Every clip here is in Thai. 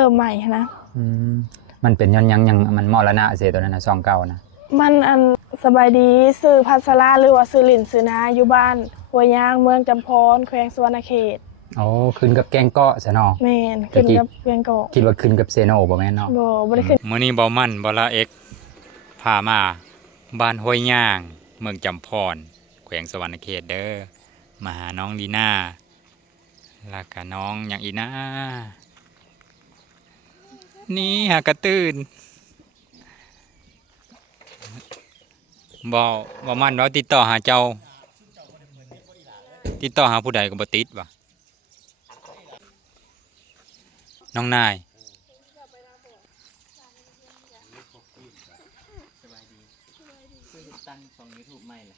ริ่มใหม่นะอืมมันเป็นยังมันมรณะเสียตัวนั้นนะซองเก่านะมันสบายดีซื้อพัสลาหรือว่าซื้อหลินซื้อนาอยู่บ้านหัวยางเมืองจำพรแขวงสวรรณเขตโอ้ขึ้นกับแกงเกาะซะเนาะแม่นขึ้นกับแขวงเกาะคิดว่าขึ้นกับเซโนบ่แม่นเนาะบ่ได้ขึ้นมื้อนี้บ่มั่นบ่ละเอกพามาบ้านห้วยย่างเมืองจำพรแขวงสวรรณเขตเด้อมาหาน้องลีน่าแล้วก็น้องหยังอีกนะนี่หากระตื่นบ่มั่นว่าติดต่อหาเจ้าติดต่อหาผู้ใดก็บ่ติดว่ะน้องนายตั้งช่อง YouTube ใหม่ล่ะ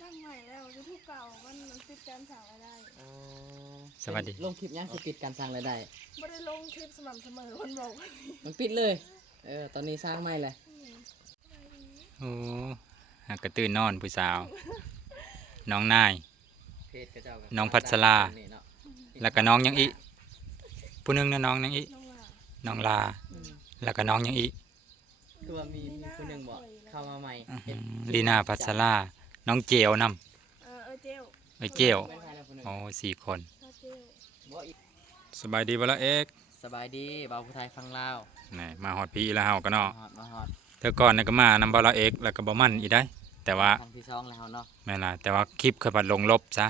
ตั้งใหม่แล้ว YouTube เก่ามันปิดการสั่งรายได้สวัสดีลงคลิปยังคือปิดการสร้างรายได้บ่ได้ลงคลิปสม่ำเสมอคนบอกมันปิดเลยตอนนี้สร้างใหม่เลยโอ้หากระตื่นนอนผู้สาวน้องนายน้องพัชราแล้วก็น้องยังอีผู้นึงนะน้องยังอีน้องลาแล้วก็น้องยังอีคือว่ามีคนหนึ่งบอกเข้ามาใหม่ลีน่าพัชราน้องเจียวนำเจลเจียวโอ้4 คนสบายดีบ่ละเอกสบายดีบ่าวผู้ไทยฟังลาวนี่มาฮอดพี่แล้วเฮาก็เนาะมาฮอดเธอก่อนนี่ก็มานำบ่ละเอกแล้วก็บ่มั่นอีกได้แต่ว่าครั้งที่2แล้วเนาะแม่นล่ะแต่ว่าคลิปเคยพัดลงลบซะ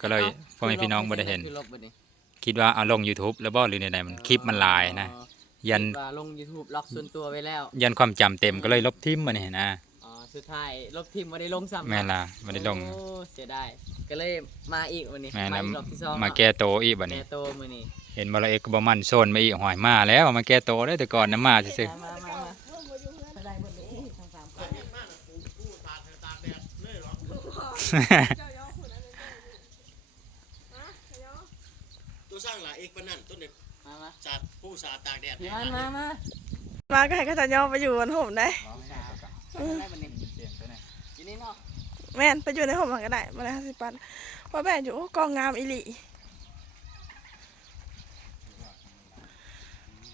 ก็เลยพ่อแม่พี่น้องบ่ได้เห็นคิดว่าเอาลง YouTube แล้วบ่หรือใดๆมันคลิปมันหลายนะยันลง YouTube ล็อกส่วนตัวไว้แล้วยันความจำเต็มก็เลยลบทิมมานี่นะสุดท้ายลบทิมบ่ได้ลงซ้ำแม่นล่ะบ่ได้ลงโอ้เสียดายก็เลยมาอีกวันนี้มาอีกรอบที่2มาแก้โตอีกบัดนี้แก้โตมื้อนี้เห็นบ่ละเอกก็บ่มั่นโซนมาอีกหอยมาแล้วมาแก้โตได้แต่ก่อนน่ะมาซื่อตัวสร้างหลายเอกปนั่นต้นเด็กสาดผู้สาดตากแดดมาก็ให้กระตันยอไปอยู่บนห่มได้แม่นไปอยู่ในห่มก็ได้มาเลย50 ปันว่าแม่อยู่กองงามอิลิ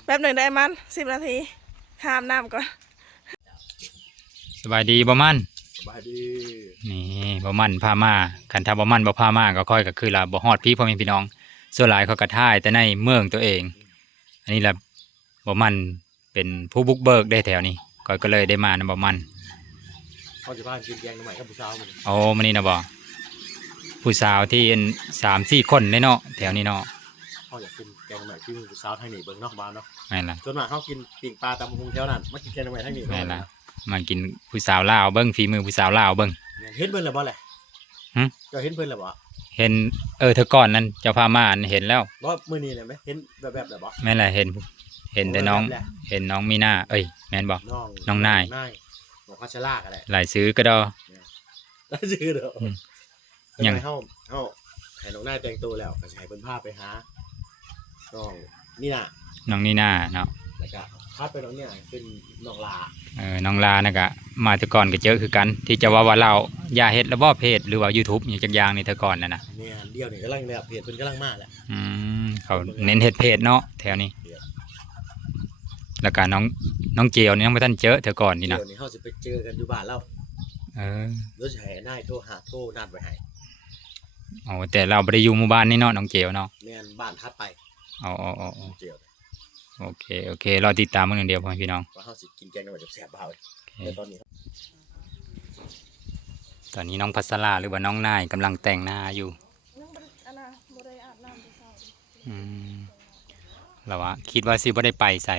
แป๊บหนึ่งได้มัน10 นาทีหามน้ำก่อนสบายดีบ่มั่นสบายดีนี่บ่มั่นพามาคันถ้าบ่มั่นบ่พามาก็ค่อยก็คือล่ะบ่ฮอดพี่พ่อแม่พี่น้องส่วนหลายเขาก็ท่ายแต่ในเมืองตัวเองอันนี้ล่ะบ่มั่นเป็นผู้บุกเบิกได้แถวนี้ก็เลยได้มานำบ่มั่นเขาจะพากินแกงใหม่กับผู้สาวมันโอ้มื้อนี้นะบ่ผู้สาวที่3-4 คนเนาะแถวนี้เนาะเขาอยากกินแกงใหม่ที่ผู้สาวทางนี้เบิ่งเนาะบ้านเนาะแม่นล่ะส่วนมากเขากินปิ้งปลาตำบักหุ่งแถวนั้นมากินแกงใหม่ทางนี้แม่นล่ะมากินผู้สาวลาวเบิ่งฝีมือผู้สาวลาวเบิ่งเห็นเพิ่นแล้วบ่แหละเจ้าเห็นเพิ่นแล้วบ่เห็นเธอก่อนนั้นเจ้าพามาเห็นแล้วบ่มื้อนี้เลยมั้ยเห็นแบบแล้วบ่แม่นล่ะเห็นแต่น้องเห็นน้องมีหน้าแม่นบ่น้องนายบอกพัชราก็ได้หลายซื้อก็ดอหลายซื้อเด้อยังเฮาให้น้องนายแต่งตัวแล้วก็สิให้เพิ่นพาไปหาน้องนี่น่ะน้องนี่น่าเนาะแล้วก็พาไปน้องเนี่ยเป็นน้องลาน้องลานะก็มาแต่ก่อนก็เจอคือกันที่จะว่าเราอย่าเฮ็ดระบบเพจหรือว่า YouTube อย่างจักอย่างนี่แต่ก่อนน่ะเนี่ยเดี๋ยวนี้กำลังแบบเพจเพิ่นกำลังมาแหละเขาเน้นเฮ็ดเพจเนาะแถวนี้แล้วก็น้องเจียวนี่ยังบ่ทันเจอแต่ก่อนนี่นะเดี๋ยวนี้เฮาสิไปเจอกันอยู่บ้านเราเดี๋ยวสิให้นายโทรนัดไว้ให้แต่เราบ่ได้อยู่หมู่บ้านนี่เนาะน้องเจียวเนาะแม่นบ้านถัดไปอ๋อเจียวโอเครอติดตามมื้อนึงเดียวพ่อพี่น้องว่าเฮาสิกินแกงแบบแซ่บๆบ่าวในตอนนี้น้องพัสราหรือว่าน้องนายกำลังแต่งหน้าอยู่เราว่าคิดว่าสิบ่ได้ไปใส่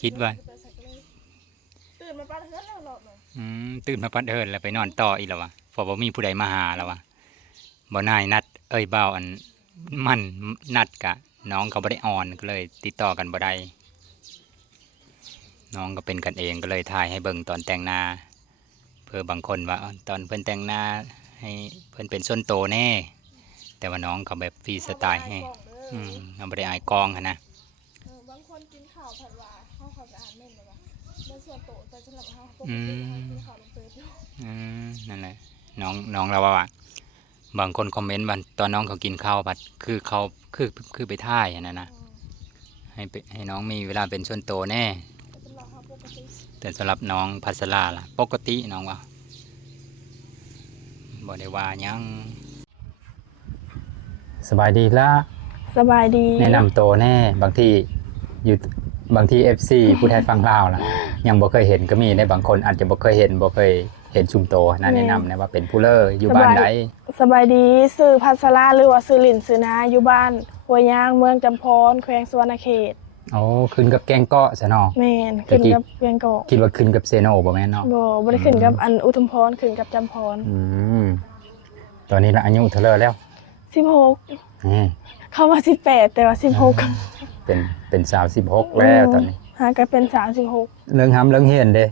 คิดว่าตื่นมาปัดเฮิร์นแล้วหรอตื่นมาปัดเฮิร์นแล้วไปนอนต่ออีกแล้ววะเพราะว่ามีผู้ใดมาหาแล้ววะบ่นายนัดบ่าวอันมันนัดกะน้องเขาบ่ได้อ่อนก็เลยติดต่อกันบ่ได้น้องก็เป็นกันเองก็เลยถ่ายให้เบิ่งตอนแต่งหน้าเพื่อบางคนว่าตอนเพิ่นแต่งหน้าให้เพิ่นเป็นส้นโตแน่แต่ว่าน้องเขาแบบฟรีสไตล์ให้เราบ่ได้อายกองนะบางคนกินข้าวผัดหวานเขาจะอ่านเม่นเลยว่าเป็นส่วนโตแต่สำหรับเขาปกติกินข้าวลงเฟซนั่นแหละน้องเราว่าบางคนคอมเมนต์ว่าตอนน้องเขากินข้าวผัดคือเขาคือไปท่ายนะ ให้น้องมีเวลาเป็นส่วนตัวแน่ แต่สำหรับน้องพัสราล่ะปกติน้องว่าบ่ได้ว่าหยังสบายดีละ สบายดี แนะนำตัวแน่บางทีอยู่บางที FC ผู้ไทยฟังลาวล่ะยังบ่เคยเห็นก็มีได้บางคนอาจจะบ่เคยเห็นชุมโตนะแนะนำนะว่าเป็นผู้เลออยู่บ้านใด สบายดีซื้อพัสราหรือว่าซื้อหลินซื้อนาอยู่บ้านห้วยยางเมืองจำพรแขวงสุวรรณเขต โอ้ขึ้นกับแกงเกาะซะเนาะ แม่นขึ้นกับเวียงเกาะ คิดว่าขึ้นกับเซโนบ่แม่นเนาะ บ่ได้ขึ้นกับอันอุทุมพรขึ้นกับจำพร ตอนนี้ละอายุเท่าไหร่แล้ว 16 นี่ เข้ามา18แต่ว่า16 เป็นสาว16แล้วตอนนี้ หาก็เป็น36 เรื่องห้ำเรื่องเฮียนเด้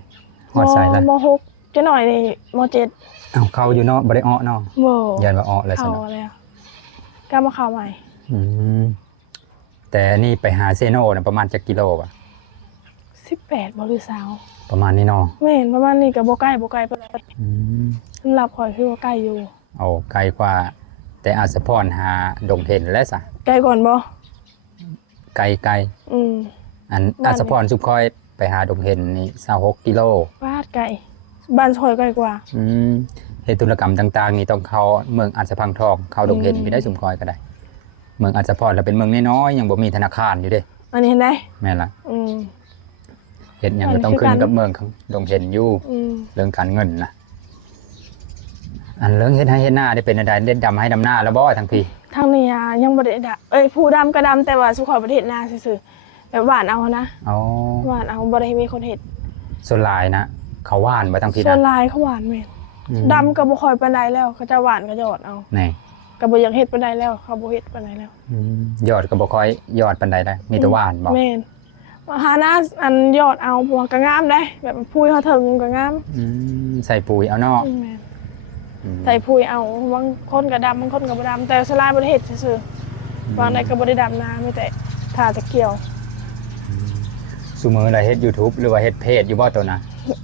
ฮอดใส่ละ ม6จะหน่อยนี่ม7 เอ้าเข้าอยู่เนาะบ่ได้อ้อเนาะ บ่ ยันว่าอ้อแล้วซะ เข้า เนาะ แล้วกลับมาเข้าใหม่ แต่นี่ไปหาเซโนนะประมาณจักกิโลป่ะ 18บ่หรือ20 ประมาณนี้เนาะ แม่นประมาณนี้ก็บ่ใกล้ปานใด อืม สำหรับข่อยคือว่าใกล้อยู่ เอาไกลกว่า แต่อาจสะพรหาดงเทนแล้วซะ ใกล้ก่อนบ่ ไกล อืม อัน บ้าน อาจสะพรสุขคอยไปหาดงเทนนี่26กิโล บาดไกลบ้านซอยใกล้กว่า เหตุธุรกรรมต่างๆนี่ต้องเข้าเมืองอาจสะพังทองเข้าดงเทนไปได้สุมคอยก็ได้ เมืองอาจสะพรแล้วเป็นเมืองน้อยๆยังบ่มีธนาคารอยู่เด้ อันนี้เห็นได้ แม่นล่ะ อืม เฮ็ดหยังก็ต้องขึ้นกับเมืองของดงเทนอยู่ อืม เรื่องการเงินนะอันเรื่องเฮ็ดให้เฮ็ดหน้าได้เป็นอะไรเด็ดดำให้ดำหน้าแล้วบ่ทั้งพี่ ทางนี้ยังบ่ได้ดะผู้ดำก็ดำแต่ว่าสุขอยประเทศนาซื่อๆแบบหวานเอานะ อ๋อ หวานเอาบ่ได้มีคนเฮ็ด ส่วนหลายนะเขาว่านบ่ทั้งพี่ ส่ว นะ นลายเขาหวานแม่น อืม ดำก็บ่ค่อยปานใดแล้วเขาจะหวานก็หยอดเอา นี่ ก็บ่อยากเฮ็ดปานใดแล้วเขาบ่เฮ็ดปานใดแล้ว ยอดก็บ่ค่อยยอดปานใดได้มีแต่ว่านบ่ แม่นหาหน้าอันยอดเอาพวกก็งามได้แบบพูยเฮาถึงก็งาม ใส่ปุ๋ยเอาเนาะ แม่นใส่พูยเอาบางคนก็ดำบางคนก็บ่ดำแต่สลายบ่ได้เฮ็ดซื่อๆบางใดก็บ่ได้ดำนามีแต่ถ้าจะเกี่ยว ซุมื้อละเฮ็ด YouTube หรือว่าเฮ็ดเพจอยู่บ่ตัวน่ะ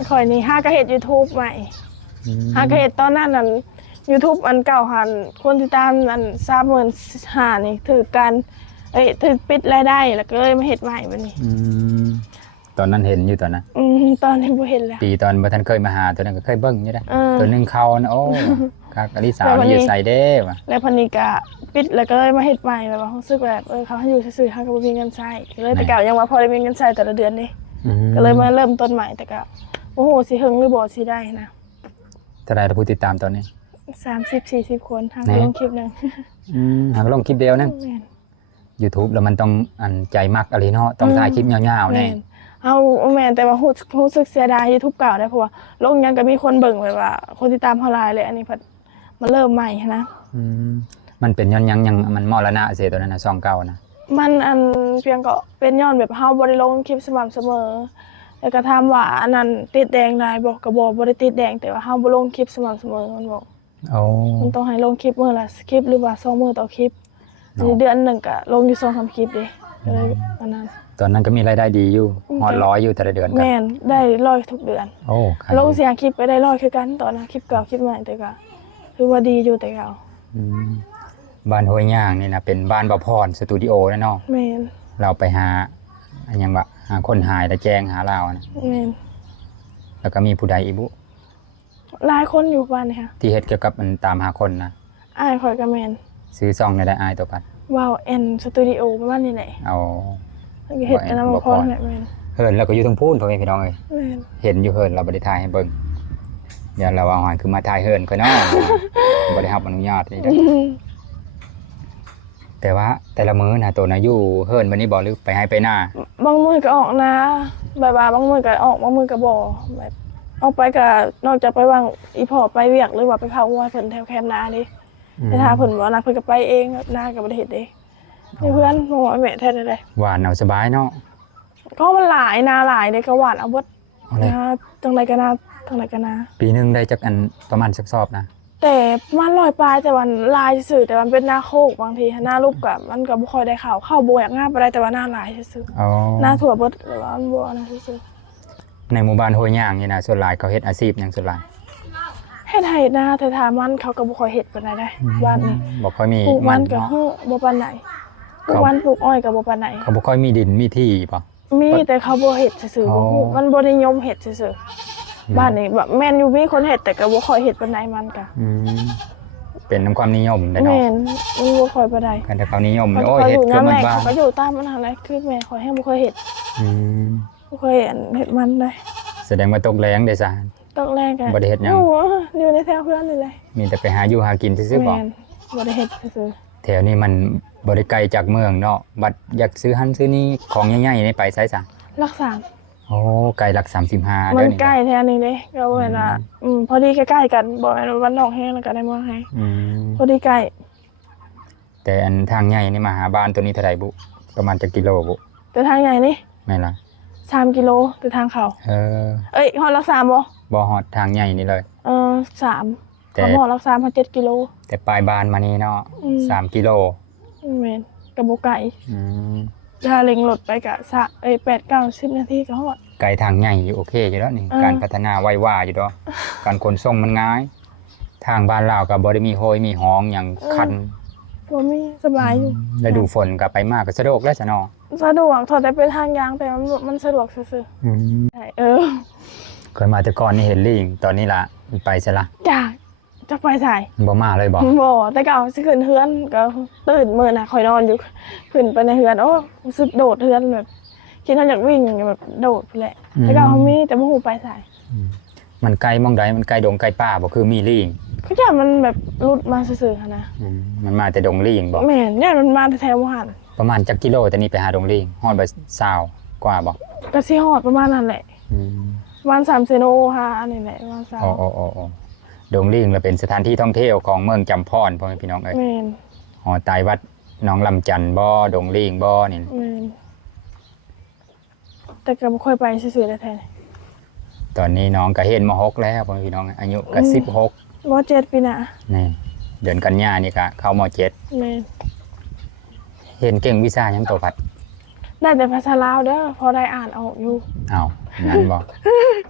ข่อยนี่ห้าก็เฮ็ด YouTube ใหม่ห้าก็เฮ็ดตอนนั้นนั่น YouTube อันเก่าหันคนติดตามอัน35,000นี่ถือกันถือปิดรายได้แล้วก็เลยมาเฮ็ดใหม่บัดนี้ ตอนนั้นเห็นอยู่ตอนนั้น ตอนนี้บ่เห็นแล้ว ปีตอนบ่ทันเคยมาหาตัวนั้นก็เคยเบิ่งอยู่นะ เ ตัวหนึงเข้านะโอ้คักอลิสาว แล้ววันนี้ นี่อยู่ใส่เด้ว่ะ แล้วพันนี้ก็ปิดแล้วก็เลยมาเฮ็ดใหม่แบบว่ารู้สึกแบบเขาให้อยู่ซื่อๆเขาก็บ่มีเงินใช้ก็เลยแต่เก่ายังว่าพอได้มีเงินใช้แต่ละเดือนนี่ก็เลยมาเริ่มต้นใหม่แต่ก็โอ้โหสิหึงหรือบ่สิได้นะ เท่าไหร่ผู้ติดตามตอนนี้ 30-40 คนทาง แหน่ ลงคลิปนึง หากลงคลิปเดียวนึง แม่น YouTube แล้วมันต้องอันใจมักอะไรเนาะต้องถ่ายคลิปยาวๆแน่ แม่นเอาแม่นแต่ว่ารู้สึกเสียดาย YouTube เก่าได้เพราะว่าลงยังก็มีคนเบิ่งแบบว่าคนติดตามเฮาหลายเลยอันนี้เพิ่นมาเริ่มใหม่นะ มันเป็นย้อนยังมันมรณะเสียตัวนั้นนะช่องเก่านะ มันอันเพียงก็เป็นย้อนแบบเฮาบ่ได้ลงคลิปสม่ำเสมอแล้วก็ถามว่าอันนั้นติดแดงได้บอกก็บอกบ่ได้ติดแดงแต่ว่าเฮาบ่ลงคลิปสม่ำเสมอมันบอก โอ้ มันต้องให้ลงคลิปมื้อละคลิปหรือว่า2มื้อต่อคลิปในเดือนหนึงก็ลงอยู่ 2-3 คลิปเด้ก็เลยอันนั้น ตอนนั้นก็มีรายได้ดีอยู่ฮอด100อยู่แต่ละเดือนกัน แม่นได้100ทุกเดือน โอ้ขาย ลง ดี เสียงคลิปก็ได้100คือกันตอนนั้นคลิปเก่าคลิปใหม่แต่ก็คือว่าดีอยู่แต่เก่า บ้านห้วยย่างนี่นะเป็นบ้านบ่พรสตูดิโอนะเนาะ แม่น เราไปหาอันยังว่าหาคนหายแล้วแจ้งหาเรานะ แม่น แล้วก็มีผู้ใดอีบุ หลายคนอยู่บ้านนี่ค่ะ ที่เฮ็ดเกี่ยวกับมันตามหาคนนะ อ้ายข่อยก็แม่น ซื้อซองในได้อายตัวกัน ว้าวแอนสตูดิโอประมาณนี้แหละ เอา เฮ็ดอันนั้นบ่พอแม่น เฮิรนเราก็อยู่ตรงพูนพ่อแม่พี่น้องเอ้ย แม่น เห็นอยู่เฮิรนเราบ่ได้ถ่ายให้เบิ่งอย่าเราเอาหอยคือมาถ่ายเฮิรนค่อยเนาะ บ่ได้รับอนุญาตนี่เด้อแต่ว่าแต่ละมื้อนะตัวน่ะอยู่เฮิรนบัดนี้บ่หรือไปให้ไปหน้า บางมื้อก็ออกนะแบบว่าบางมื้อก็ออกบางมื้อก็บ่แบบออกไปก็นอกจากไปวางอีพ่อไปเวียกหรือว่าไปเผางัวเพิ่นแถวแคมป์นาดิแต่ถ้าเพิ่นบ่นะเพิ่นก็ไปเองแบบนาก็บ่ได้เฮ็ดเด้นี่เพื่อนบ่ว่าแม่แท้ได้ หวานเอาสบายเนาะ ก็มันหลายนาหลายเด้ก็หวานเอาเบิด เอาเลย นาจังไดก็นาจังไดก็นา ปีหนึงได้จักอันประมาณสักสอบนะ แต่มันลอยปลายแต่วันลายซื่อแต่มันเป็นหน้าโคกบางทีหน้ารูปก็มันก็บ่ค่อยได้เข้าบ่อยากงามปานใดแต่ว่าหน้าหลายซื่อ อ๋อ หน้าถั่วเบิดหรือว่ามันบ่นะซื่อ ในหมู่บ้านห้วยย่างนี่นะส่วนหลายเขาเฮ็ดอาชีพหยังส่วนหลาย เฮ็ดให้นาแต่ถ้ามันเขาก็บ่ค่อยเฮ็ดปานใดได้บ้านนี้ บ่ค่อยมี ปลูกมันก็ เนาะ เฮ้อบ่ปานใด ปลูกวันปลูกอ้อยก็บ่ปานใด เขาบ่ค่อยมีดินมีที่ป่ะ มีแต่เขาบ่เฮ็ดซื่อๆ อ๋อ บ่ฮู้มันบ่นิยมเฮ็ดซื่อๆบ้านนี้แบบแม่นอยู่มีคนเฮ็ดแต่ก็บ่ค่อยเฮ็ดปานใดมันก็ อืมเป็นน้ำความนิยมได้เนาะ แม่นมันบ่ค่อยปานใด กันแต่ความนิยม เขา โอ้ย ก็ เฮ็ อ ด ยู่ คือ นำ มัน แม่ บ้า เขาก็อยู่ตามมันหั่นแหละคือแม่ขอยแฮงบ่เคยเฮ็ด อืม บ่เคยเฮ็ดมันได้ แสดงว่าตกแรงได้ซะ ตอนแรกก็ บ่ได้เฮ็ดหยัง อยู่ในแถวเพื่อนนี่แหละ มีแต่ไปหาอยู่หากินซื่อๆบ่ แม่นบ่ได้เฮ็ดซื่อ แถวนี้มันบ่ได้ไกลจากเมืองเนาะบัดอยากซื้อหันซื้อนี่ของใหญ่ๆนี่ไปไสซะ ๆรักษา โอ้ไกลหลัก35 มั เด้อน นี่ ใกล้แถวนี้เด้ก็บ่แม่นว่าพอดีใกล้ๆกันบ่แม่นว่าบ้านนอกแฮงแล้วก็ในเมืองแฮง อืม พอดีใกล้ แต่อันทางใหญ่นี่มาหาบ้านตัวนี้เท่าไหร่บุประมาณจักกิโลบุ แต่ทางใหญ่นี่ แม่นล่ะ 3กิโลแต่ทางเขา เออ เอ้ยฮอดรักษาบ่ บ่ฮอดทางใหญ่นี่เลย 3 แต่ เขาฮอดรักษามา7กิโล แต่ปลายบ้านมานี่เนาะ อืม 3กิโล แม่นก็บ่ไกล อืม ถ้าเร่งรถไปก็8 9 10นาทีก็ฮอด ไกลทางใหญ่อยู่โอเคอยู่แล้วนี่ การพัฒนาไวว่าอยู่ดอกการขนส่งมันง่าย ทางบ้านลาวก็บ่ได้มีโหยมีหองหยังคัน บ่มีสบายอยู่ ฤดูฝนก็ไปมากก็สะดวกแล้วซะเนาะ สะดวกถอดแต่เป็นทางยางแต่มันสะดวกซื่อ อืม ๆใช่เคยมาแต่ก่อนนี่เห็นลิงตอนนี้ล่ะไปซะละ จะไปใส่ บ่มาเลยบ่ บ่แต่ก็เอาสิขึ้นเฮือนก็ตื่นมื้อน่ะข่อยนอนอยู่ขึ้นไปในเฮือนโอ้รู้สึกโดดเฮือนแบบคิดว่าอยากวิ่งแบบโดดพุ่นแหละแต่ก็เอามีแต่บ่ฮู้ไปใส่ มันไกลหมองใดมันไกลดงไกลป่าบ่คือมีลิง ก็อย่ามันแบบหลุดมาซื่อๆหั่นนะ มันมาแต่ดงลิงบ่ แม่นย่ามันมาแถวๆบ่หั่น ประมาณจักกิโลแต่นี่ไปหาดงลิงฮอดไป20กว่าบ่ ก็สิฮอดประมาณนั้นแหละ อืม ประมาณ3เซโนหาอันนี้แหละประมาณ3 โอ้ดงลิงแล้วเป็นสถานที่ท่องเที่ยวของเมืองจำพรพ่อแม่พี่น้องเอ้ย แม่น หอไตรวัดหน้องลำจันทน์บ่ดงลิงบ่นี่ แม่นแต่ก็บ่ค่อยไปซื่อๆแท้ ตอนนี้น้องก็เฮ็ดม .6 แล้วพ่อแม่พี่น้องอายุก็16 ๆบ่7ปีหน้า นี่เดือนกันยายนนี่ก็เข้าม .7 แม่น เห็นเก่งวิชาหยังตัวพัด ได้แต่ภาษาลาวเด้อพอได้อ่านออกอยู่ อ้าวนั่นบ่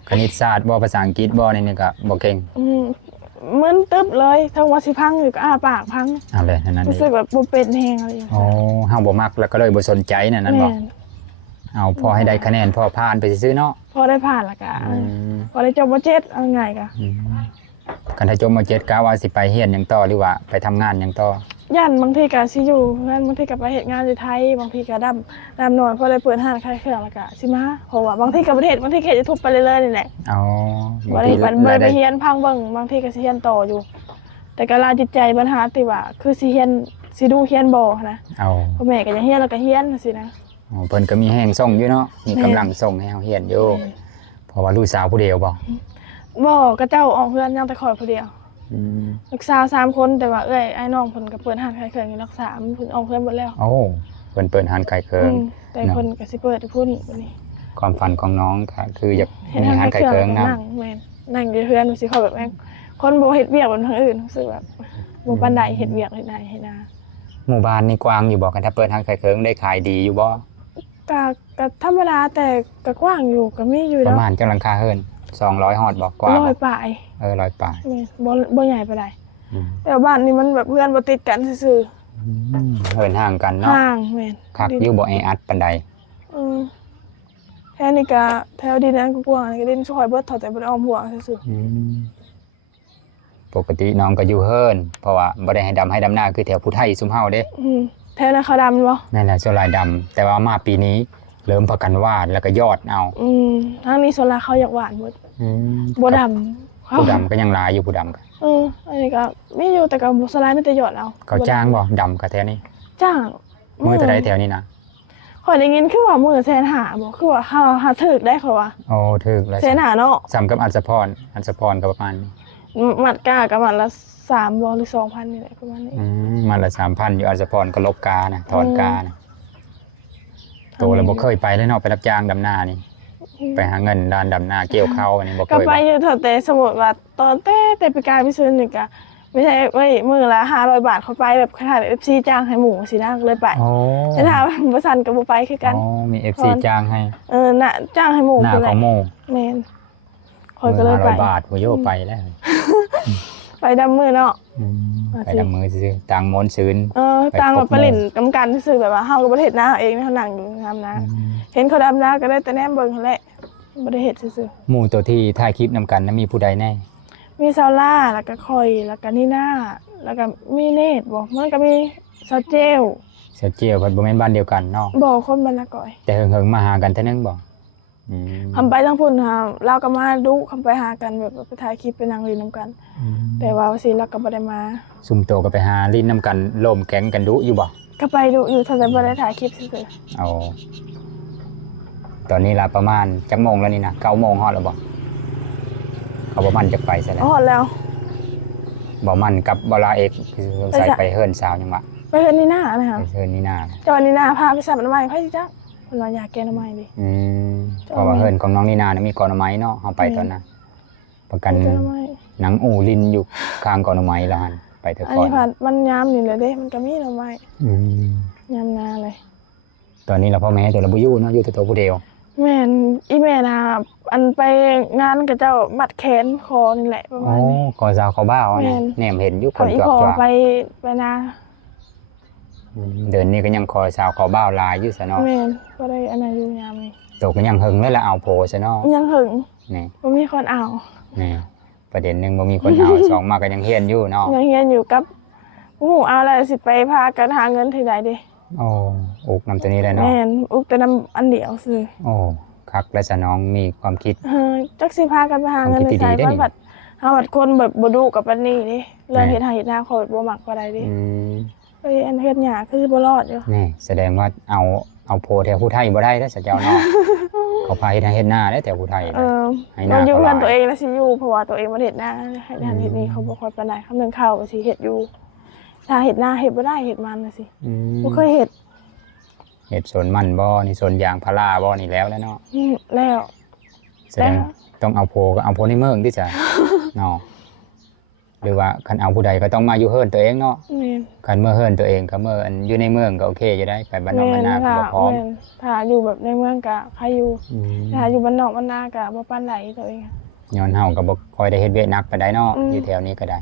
คณิตศาสตร์บ่ภาษาอังกฤษบ่นี่ก็บ่เก่ง มึนตึ๊บเลยทั้งว่าสิพังอยู่ก็อ้าปากพัง เอาเลยนั่น รู้ เอ สึก ง แบบบ่เป็นแฮงอะไรอย่าง โอ้ เงี้ย เฮาบ่มักแล้วก็เลยบ่สนใจนั่นบ่ แม่น เอาพอให้ได้คะแนนพอผ่านไปซื่อๆเนาะ พอได้ผ่านและกะ พอได้จบบ่7เอาไงกะ คันถ้าจบม .7 กะว่าสิไปเรียนหยังต่อหรือว่าไปทำงานหยังต่อย่ านบางทีก็สิอยู่เพื่อนบางทีก็ไปเฮ็ดงานอยู่ไทยบางทีก็ดำนอนพอได้เปิดร้านขายเครื่องแล้วก็สิมาเพราะว่าบางทีก็ประเทศบางทีก็เฮ็ด YouTube ไปเรื่อยๆนี่แหละ เอา บ่ได้บันเบิดไปเรียนพังเบิ่งบางทีก็สิเรียนต่ออยู่ แต่ก็ลาจิตใจปัญหาที่ว่าคือสิเรียนสิดูเรียนบ่นะ เอา พ่อแม่ก็ยังเรียนแล้วก็เรียนจังซี่นะ เพิ่นก็มีแฮงส่งอยู่เนาะมีกำลังส่งให้เฮาเรียนอยู่เพราะว่าลูกสาวผู้เดียวบ่ บ่ก็เจ้าออกเพื่อนยังแต่ข่อยผู้เดียว อืม ลูกสาว3คนแต่ว่าเอ้ยไอ้น้องเพิ่นก็เปิดร้านขายเครื่องอยู่รักษาเพิ่นออกเพื่อนหมดแล้ว โอ้เพิ่นเปิดร้านขายเครื่อง แต่เพิ่นก็สิเปิดที่พุ่นบัดนี้ ความฝันของน้องก็คืออยาก เห็น มี ร้าน ร้าน ขาย ขาย เค เค รื่ รื่ อ อง ง นั่ นํ งแม่นนั่งอยู่เพื่อนสิเขาแบบแม่งคนบ่เฮ็ดเวียกเหมือนทางอื่นรู้สึกแบบบ่ปานใดเฮ็ดเวียกเฮ็ดใดเฮ็ดนา หมู่บ้านนี่กว้างอยู่บ่กันถ้าเปิดร้านขายเครื่องได้ขายดีอยู่บ่ ก็ธรรมดาแต่ก็กว้างอยู่ก็มีอยู่ ป แล้ ระ ว มาณจังหลังคาเฮิรน200ฮอดบ่กว่า ร้อ บ่ ยปลาย 100ปลาย แม่นบ่ใหญ่ปานใด อืม แต่บ้านนี้มันแบบเพื่อนบ่ติดกันซื่อ เฮิรนห่างกัน ๆ เนาะ ห่างแม่น คักอยู่บ่แออัดปานใด อือแถวนี้ก็แถวดินนั้นก็กว้างนี่ก็ดินซอยเบิดเท่าแต่บ่ได้อ้อมหัวซื่อ อืมปกติน้องก็อยู่เฮิรนเพราะว่าบ่ได้ให้ดำให้ดำหน้าคือแถวผู้ไทยซุมเฮาเด้ ๆแถวนั้นเขาดำบ่ นั่นแหละส่วนหลายดำแต่ว่ามาปีนี้เริ่มพากันวาดแล้วก็ยอดเอา ทางนี้โซลาเขาอยากหวานเบิด อืม บ่ดำ ผู้ดำก็ยังหลายอยู่ผู้ดำก็ อันนี้ก็มีอยู่แต่ก็บ่สลายมีแต่หยอดเอา เขาจ้างบ่ดำก็แถวนี้ จ้าง มื้อเท่าใดแถวนี้นะ ข่อยได้ยินคือว่ามื้อ150,000บ่คือว่าหาถึกได้ข่อยว่า โอ้ถูกแล้ว 150,000เนาะ ซ้ำกับอัศพรก็ประมาณนี้ มัดกากับมัดละ3บ่หรือ 2,000 นี่แหละประมาณนี้ มันละ 3,000 อยู่อัศพรก็ลบกานะถอนกานะโตแล้วบ่เคยไปเลยเนาะไปรับจ้างดำนานี่ ไปหาเงินด้านดำนาเกี่ยวข้าวอันนี้บ่เค ก็ ย ไปอยู่เท่าแต่สมมุติว่าตอนแต่ไปกายไปซื้อนี่ก็ไม่ใช่มื้อละ500 บาทเขาไปแบบคล้ายๆแบบ FC จ้างให้หมูสินะเลยไป โอ้ แต่ถ้าบ่ซั่นก็บ่ไปคือกัน อ๋อมี FC จ้างให้ น่ะจ้างให้หมู หน้า คือแห ข ละ องโม แม่นข่อยก็เลยไป 500 บาทบ่โยไปแล้ว ไปดำมือเนาะ ไปดำมือซื่อต่างมนต์ซื่น ต่างแบบ ไป ไป พบหมู่ เล่นกำกันซื่อแบบว่าเฮาก็บ่ได้เฮ็ดนาเองเฮานั่งอยู่ทำนาเห็นเขาดำนาก็ได้แต่แนมเบิ่งนั่นแหละบ่ได้เฮ็ดซื่อ หมู่ตัวที่ถ่ายคลิปนำกันนั้นมีผู้ใดแน่ ๆมีซาวล่าแล้วก็คอยแล้วก็นีน่าแล้วก็มีเนตบ่มันก็มีซาวเจล เสียเจียวเพิ่นบ่แม่นบ้านเดียวกันเนาะ บ่คนบรรณากอย แต่เฮิงๆมาหากันเท่านึงบ่ คำไปทั้งพุ่นหาเราก็มาดุคำไปหากันแบบไปถ่ายคลิปไปนั่งเล่นนํกัน แต่ว่าสิเราก็บ่ได้มา ซุ่มโตก็ไปหาลิ้นนำกันล่มแก๊งกันดุอยู่บ่ ก็ไปดูอยู่เท่านั้นบ่ได้ถ่ายคลิปซื่อ เอาตอนนี้ล่ะประมาณจักโมงแล้วนี่นะ9โมงฮอดแล้วบ่เขาบ่มันจักไปซะ ๆ แล้ อ๋ ว อแล้ว บ่มันกับบ่ลาเอกคือสงสัยไปเฮิรนสาวยังวะ ไปเฮ็ดนี่หน้านะคะ ไปเฮิรนนี่นา เจ้านี่หน้าพาไปสับน้ำไม้ไผสิจ๊ะเพิ่นว่าอยากแกงน้ำไม้ดิ เพราะว่าเฮิรนของน้องนี่นานะมีกอหน่อไม้เนาะเฮาไปตอนนั้นประกัน แกงน้ำไม้ หนังอูลินอยู่ข้างกอหน่อไม้แล้วหั่นไปเถอะ อัน ก่อน นี้ผัดมันยามนี่เลยเด้มันก็มีหน่อไม้ อืม ยามนาเลย ตอนนี้เราพ่อแม่ตัวเราบ่อยู่เนาะอยู่แต่ตัวผู้เดียว แม่นอีแม่น่ะอันไปงานกับเจ้ามัดแขนคอนี่แหละประ โอ้ มาณนี้ กอสาวเขาบ้าว แม่ นะ น แหนมเห็นอยู่ค เขา น อี จว พ บ อ จวบ ไปนา เดินนี่ก็ยังคอสาวเขาบ้าวลายอยู่ซะเนาะ แม่นบ่ได้อันนั้นอยู่ยามนี่ โตก็ยังหึงแล้วละเอาโพซะเนาะ ยังหึง นี่ บ่มีคนเอา นี่ประเด็นหนึงบ่มีคนเอา สองมาก็ยังเฮียนอยู่เนาะ ยังเรียนอยู่กับหมู่เอาแล้วสิไปพากันหาเงินที่ใดดิ โอ้อุกนำตัวนี้ได้เนาะ แม่นอุกแต่นำอันเดียวซื่อ โอ้คักและสะน้องมีความคิด จักสิพากันไปหาเงินในสาย ความคิดที่ดีได้นี่ บัดเฮาบัดคนแบบบ่ดุกับปานนี้ดิเรื่องเฮ็ดหาเฮ็ดนาเขาบ่มักปานใดดิ อืม เอ้ยอันเฮ็ดหยังคือบ่รอดอยู่ นี่แสดงว่าเอาโพแถวผู้ไทยบ่ได้แล้วสะเจ้าเนาะ เขาพาเฮ็ดให้เฮ็ดหน้าได้แต่ผู้ไทย ให้ห มั น้าน อยู่ เขา เพื่อน หลาย ตัวเองแล้วสิอยู่เพราะว่าตัวเองบ่ได้เฮ็ดนาให้ทานเฮ็ดนี่เขาบ่ค่อยปานใดคำนึงเข้าก็สิเฮ็ดอยู่ถ้าเฮ็ดนาเฮ็ดบ่ได้เฮ็ดมันน่ะสิ อืม บ่เคยเฮ็ด เฮ็ดสวนมันบ่นี่สวนยางพาราบ่นี่แล้วเนาะ แล้ว แสดงต้องเอาโพก็เอาโพในเมืองที่จะ เนาะหรือว่าคันเอาผู้ใดก็ต้องมาอยู่เฮือนตัวเองเนาะ แม่น คันเมื่อเฮือนตัวเองก็เมื่ออันอยู่ในเมืองก็โอเคอยู่ได้ไปบ้านนอกบ้านนาก็บ่พร้อม แม่นถ้าอยู่แบบในเมืองก็ใครอยู่ อืม ถ้าอยู่บ้านนอกบ้านนาก็บ่ปานใดตัวเอง ย้อนเฮาก็บ่ค่อยได้เฮ็ดเวียกหนักปานใดเนาะ อืม อยู่แถวนี้ก็ได้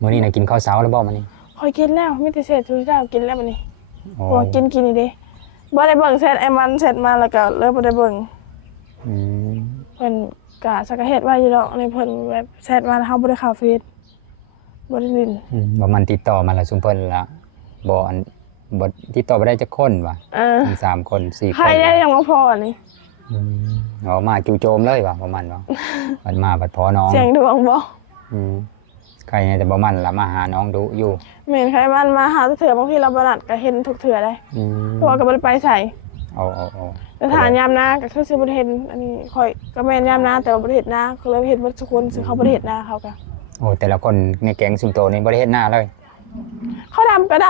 มื้อนี้น่ะกินข้าวเช้าแล้วบ่มื้อนี้ ค่อยกินแล้วมีแต่เศษทุกเจ้ากินแล้วบัดนี้ โอ้ บ่กินนี่เด้บ่ได้เบิ่งเสร็จไอ้มันเสร็จมาแล้วก็เลยบ่ได้เบิ่ง อืม เพิ่นก็สักกะเฮ็ดไว้อยู่ดอกในเพิ่นแบบแชทมาแล้วเฮาบ่ได้เข้าเฟซบ่ได้ลิน บ่มันติดต่อมาแล้วซุมเพิ่นละบ่อันบ่ติดต่อบ่ได้จักคนว่ะ ทั้ง3คน4 ใค ค ร น ได้ยังบ่พอนี่ อ๋อมาจู่โจมเลยว่ะบ่มันบ่ มันมาบัดพอน้อง เสียงดวงบ่ อืมใครเนี่ยแต่บ่มันละมาหาน้องดุอยู่ แม่นใครมันมาหาเถื่อบางทีเราบ่นัดก็เห็นทุกเถื่อได้ อืม เพราะว่าก็บ่ได้ไปใส่ เอา แต่ถ้ายามนาก็คือสิบ่ได้เห็นอันนี้ค่อยก็แม่นยามนาแต่ว่าบ่ได้เฮ็ดนาก็เลยเฮ็ดเบิดทุกคนซึ่งเขาบ่ได้เฮ็ดนาเขาก็ โอ้แต่ละคนในแก๊งซุมโตนี่บ่ได้เฮ็ดหน้าเลย เขาดำก็ด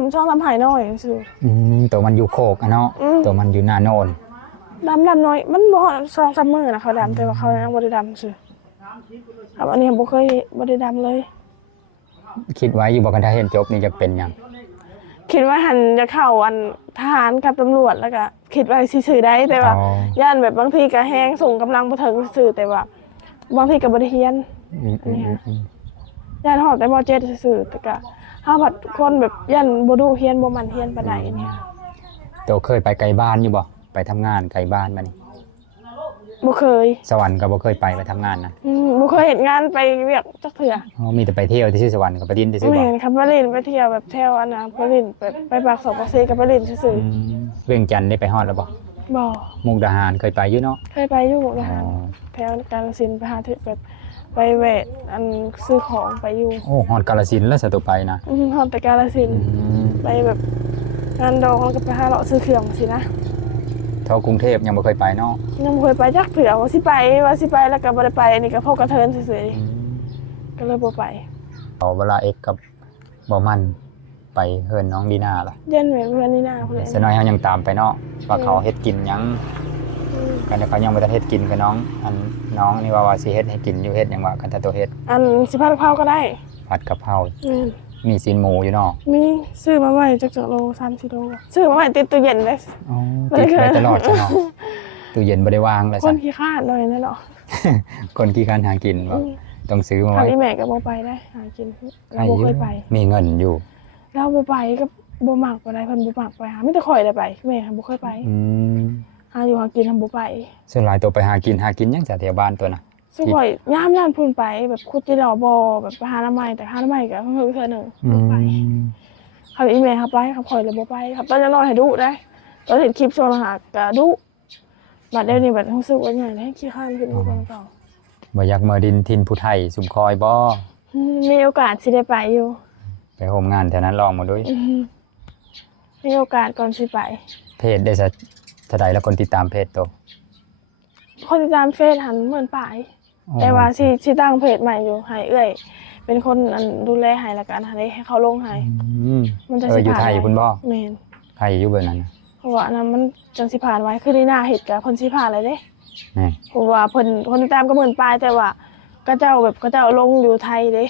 ำช่องทำหายน้อยซื่อ ตัวมันอยู่โคกอะเนาะ อืม ตัวมันอยู่หน้าโนน ดำน้อยมันบ่2-3มื้อนะเขาดำแต่ว่าเขายังบ่ได้ดำซื่อครับอันนี้บ่เคยบ่ได้ดำเลย คิดไว้อยู่บ่กันถ้าเห็นจบนี่จะเป็นหยัง คิดว่าหันจะเข้าอันทหารกับตำรวจแล้วก็คิดว่าสิซื้อได้แต่ว่า อ๋อย่ านแบบบางทีก็แฮงส่งกำลังบ่ถึงซื่อแต่ว่าบางทีก็บ่ได้เรียน อืม ย่านฮอดแต่ม .7 ซื่อแต่ก็เฮาผัดคนแบบย่านบ่ดูเรียนบ่มันเรียนปานใดเนี่ย ตัวเคยไปไกลบ้านอยู่บ่ไปทำงานไกลบ้านมานี่ บ่เคย สวรรค์ก็บ่เคยไปทำงานนะ บ่เคยเฮ็ดงานไปเวียกจักเทื่อ อ๋อมีแต่ไปเที่ยวที่สวรรค์กับไปดินที่ซื่อ แม่ บ่ นครับไปเล่นไปเที่ยวแบบแถวอันน่ะไปเล่นไปปากสองปากซีก็ไปเล่นซื่อ เวียงจันทน์ได้ไปฮอดแล้วบ่ ๆบ่ มุกดาหารเคยไปอยู่เนาะ เคยไปอยู่มุกดาหาร อ๋อ แถวกาฬสินธุ์ไปหาที่แบบไปแวะอันซื้อของไปอยู่ โอ้ฮอดกาฬสินธุ์แล้วสตุไปนะ ฮอดไปกาฬสินธุ์ไปแบบงานดองแล้วก็ไปหาเลาะซื้อเครื่องสินะ เท่ากรุงเทพยังบ่เคยไปเนาะ ยังบ่เคยไปจักเทื่อว่าสิไปแล้วก็บ่ได้ไปอันนี้ก็พกกระเทินซื่อๆก็เลยบ่ไป เอาเวลาเอกกับบ่มันไปเฮิรนน้องดีนาล่ะ เย็นแม่เพื่อนนี่นาพุ่นแหละ สน้อยเฮายังตามไปเนาะว่าเขาเฮ็ดกินหยังกันแต่เขายังบ่ทันเฮ็ดกินกับน้องอันน้องนี่ว่าสิเฮ็ดให้กินอยู่เฮ็ดหยังว่ากันถ้าตัวเฮ็ด อันสิพัดกะเพราก็ได้ ผัดกะเพรา แม่น มีซีนหมูอยู่เนาะ มีซื้อมาไว้จักโล3-4โลซื้อมาไว้ติดตู้เย็นเลย อ๋อติดไว้ตลอดจ้ะเนาะตู้เย็นบ่ได้วางแล้ว ค ซั่ น น ขี้คร้านหน่อยนั่นเนาะ คนขี้คร้านหากินบ่ ต้องซื้อมา ทาง ไว้ อีแม่ก็บ่ไปได้หากินเรา ให้ บ่ อ เค ยู่ ยไป มีเงินอยู่ เราบ่ไปก็บ่มักปานใดเพิ่นบ่มักไปหามีแต่ข่อยได้ไปแม่บ่เคยไป อืม หาอยู่หากินทำบ่ไป ส่วนหลายตัวไปหากินยังจะแถวบ้านตัวน่ะ สุข่อยยามนั้นพุ่นไปแบบขุดจิรอบ่แบบไปหาหน้าไม้แต่หาหน้าไม้ก็เพิ่นเทื่อหนึงบ่ไปครับอีแม่ครับไปครับข่อยเลยบ่ไปครับตอนจะนอนให้ดุได้ตอนเห็นคลิปโซนหากก็ดุบัดเดี๋ยวนี้บัดรู้สึกว่าใหญ่แล้วขี้ข้านขึ้นมาเก่า บ่อยากเมื่อดินทินผู้ไทยสุมคอยบ่ มีโอกาสสิได้ไปอยู่ ไปโฮมงานแถวนั้นลองมาด้วย มีโอกาสก่อนสิไป เพจได้เท่าใดแล้วคนติดตามเพจตัว คนติดตามเฟซหันเหมือนป่ายแต่ว่าสิตั้งเพจใหม่อยู่ให้เอื้อยเป็นคนอันดูแลให้ละกันให้เขาลงให้ มันจะสิ อยู่ ผ่าน ไทยคุณบ่ แม่น ใครอยู่เบอร์นั้นน่ะ เพราะว่าอันนั้นมันจังสิผ่านไว้คือในหน้าเฮ็ดกับเพิ่นสิผ่านเลยเด้ นี่ เพราะว่าเพิ่นคนติดตามก็เหมือนป่ายแต่ว่าก็เจ้าแบบก็เจ้าลงอยู่ไทยเด้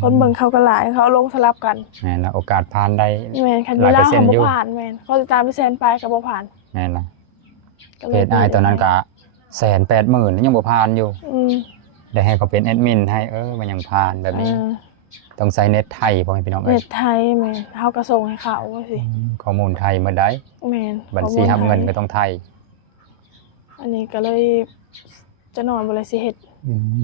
คนเบิ่งเขาก็หลายเขาลงสลับกัน แม่นละโอกาสผ่านได้ แม่นคัน หลา เวย เปอ ลา ร์เซ็น เขา ต์ บ่ อยู่ ผ่านแม่นเขาติดตามไปแสนปลายก็บ่ผ่าน แม่นละ ก็ เพ เลย จอายตอนนั้นก็180,000ยังบ่ผ่านอยู่ อืม ได้ให้เขาเป็นแอดมินให้มันยังผ่านแบบนี้ ต้องใช้เน็ตไทยพ่อแม่พี่น้อง เน็ เอ้ย ตไทยแม่นเฮาก็ส่งให้เขาว่าสิ ข้อมูลไทยมาได้ แม่น บัญชีรับเงินก็ต้องไทย อันนี้ก็เลยจะนอนบ่เลยสิเฮ็ด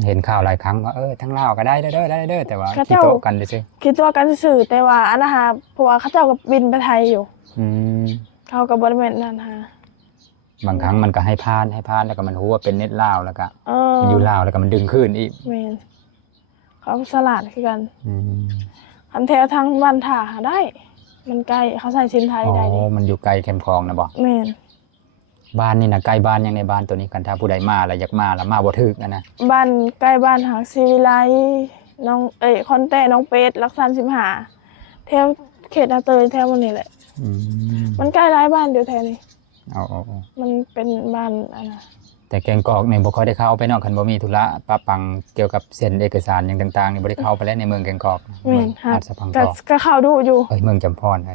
เห็นข่าวหลายครั้งว่าทั้งลาวก็ได้เด้อได้เด้อแต่ว่า เขา คิด เจ้า โต๊ะกันซื่อ คิดตัวกันซื่อๆแต่ว่าอันนะฮะเพราะว่าเขาเจ้าก็บินไปไทยอยู่ อืม เขาก็บ่ได้แม่นนั่นฮะ บางครั้งมันก็ให้ผ่านแล้วก็มันรู้ว่าเป็นเน็ตลาวแล้วก็ เออ มันอยู่ลาวแล้วก็มันดึงขึ้นอีก แม่นเขาสลัดคือกัน อืม คำแถวทางบ้านท่าหาได้ มันใกล้เขาใส่สินไทย อ๋ ได้ดิ อมันอยู่ไกลแคมป์คลองนะบ่ แม่น บ้านนี่นะใกล้บ้านยังในบ้านตัวนี้กันถ้าผู้ใดมาแล้วอยากมาแล้วมาบ่ถึกนะ บ้านใกล้บ้านหางศิวิไลน้องคอนแต้น้องเป็ดรักษา15แถวเขตนาเตยแถวมันนี่แหละ อืม มันใกล้หลายบ้านเดียวแถวนี้ เอา มันเป็นบ้านอันน่ะ แต่แกงกอกเนี่ยบ่ค่อยได้เข้าไปเนาะคันบ่มีธุระปะปังเกี่ยวกับเซ็นเอกสารอย่างต่างๆนี่บ่ได้เข้าไปแล้วในเมืองแกงกอก แม่น หาดสะพังกอก ก็เข้าดูอยู่ เมืองจำพรไง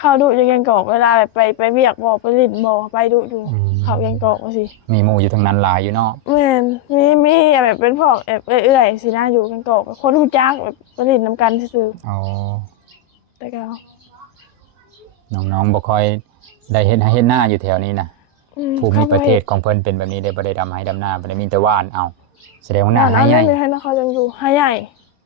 เข้าดูอยู่ยังกอกเวลาแบบไปเวียกบ่ไปลิ้นบ่ไปดูอยู่ เขายังกอกว่าสิ มีหมู่อยู่ทางนั้นหลายอยู่เนาะ แม่นมีแบบเป็นพวกเอื้อยๆสินะอยู่ยังกอกคนฮู้จักแบบไปลิ้นนำกันซื่อ อ๋อ ๆแต่ก็ น้องๆบ่ค่อยได้เฮ็ดให้เฮ็ดหน้าอยู่แถวนี้นะภูมิประเทศของเพิ่นเป็นแบบนี้ได้บ่ได้ดำให้ดำนาบ่ได้มีแต่ว่านเอาแสดงว่าหน้า หน้า ให้ใหญ่ ให้นะเขายังอยู่ให้ใหญ่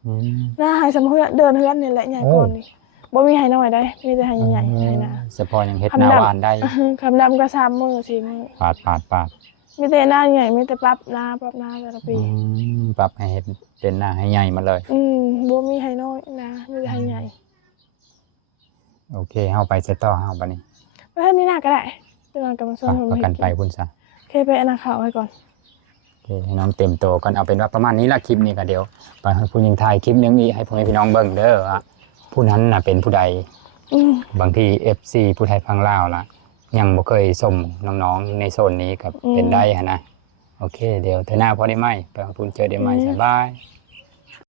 อืม หน้าให้สำเพื่อเดินเฮือนนี่แหละใหญ่ โอ้ ก่อนนี่บ่มีให้น้อยได้มีแต่ให้ใหญ่ๆให้นะ เฉพาะยังเฮ็ดหน้าว่านได้ คำดำก็3มื้อ4มื้อ ปาด มีแต่หน้าใหญ่มีแต่ปรับหน้าแต่ละปี ปรับให้เฮ็ดเป็นหน้าให้ใหญ่มาเลย บ่มีให้น้อยนะมีแต่ให้ใหญ่ โอเคเฮาไปเซตต่อเฮาบัดนี้ ไปเท่านี้น่าก็ได้จะนอนกับมันส่วน ประกันไปพุ่นซะ โอเคไปอนนาข่าวไว้ก่อน โอเคให้น้องเต็มโตก่อนเอาเป็นว่าประมาณนี้ละคลิปนี้ก็เดี๋ยวไปให้ผู้หญิงถ่ายคลิปนึงอีกให้พ่อแม่พี่น้องเบิ่งเด้อว่าผู้นั้นน่ะเป็นผู้ใด บางที FC ผู้ไทยพังลาวล่ะยังบ่เคยส่งน้องๆในโซนนี้กับเป็นได้ฮะนะโอเคเดี๋ยวเธอหน้าพอได้ไหมไปของทุนเจอได้ไหมสบาย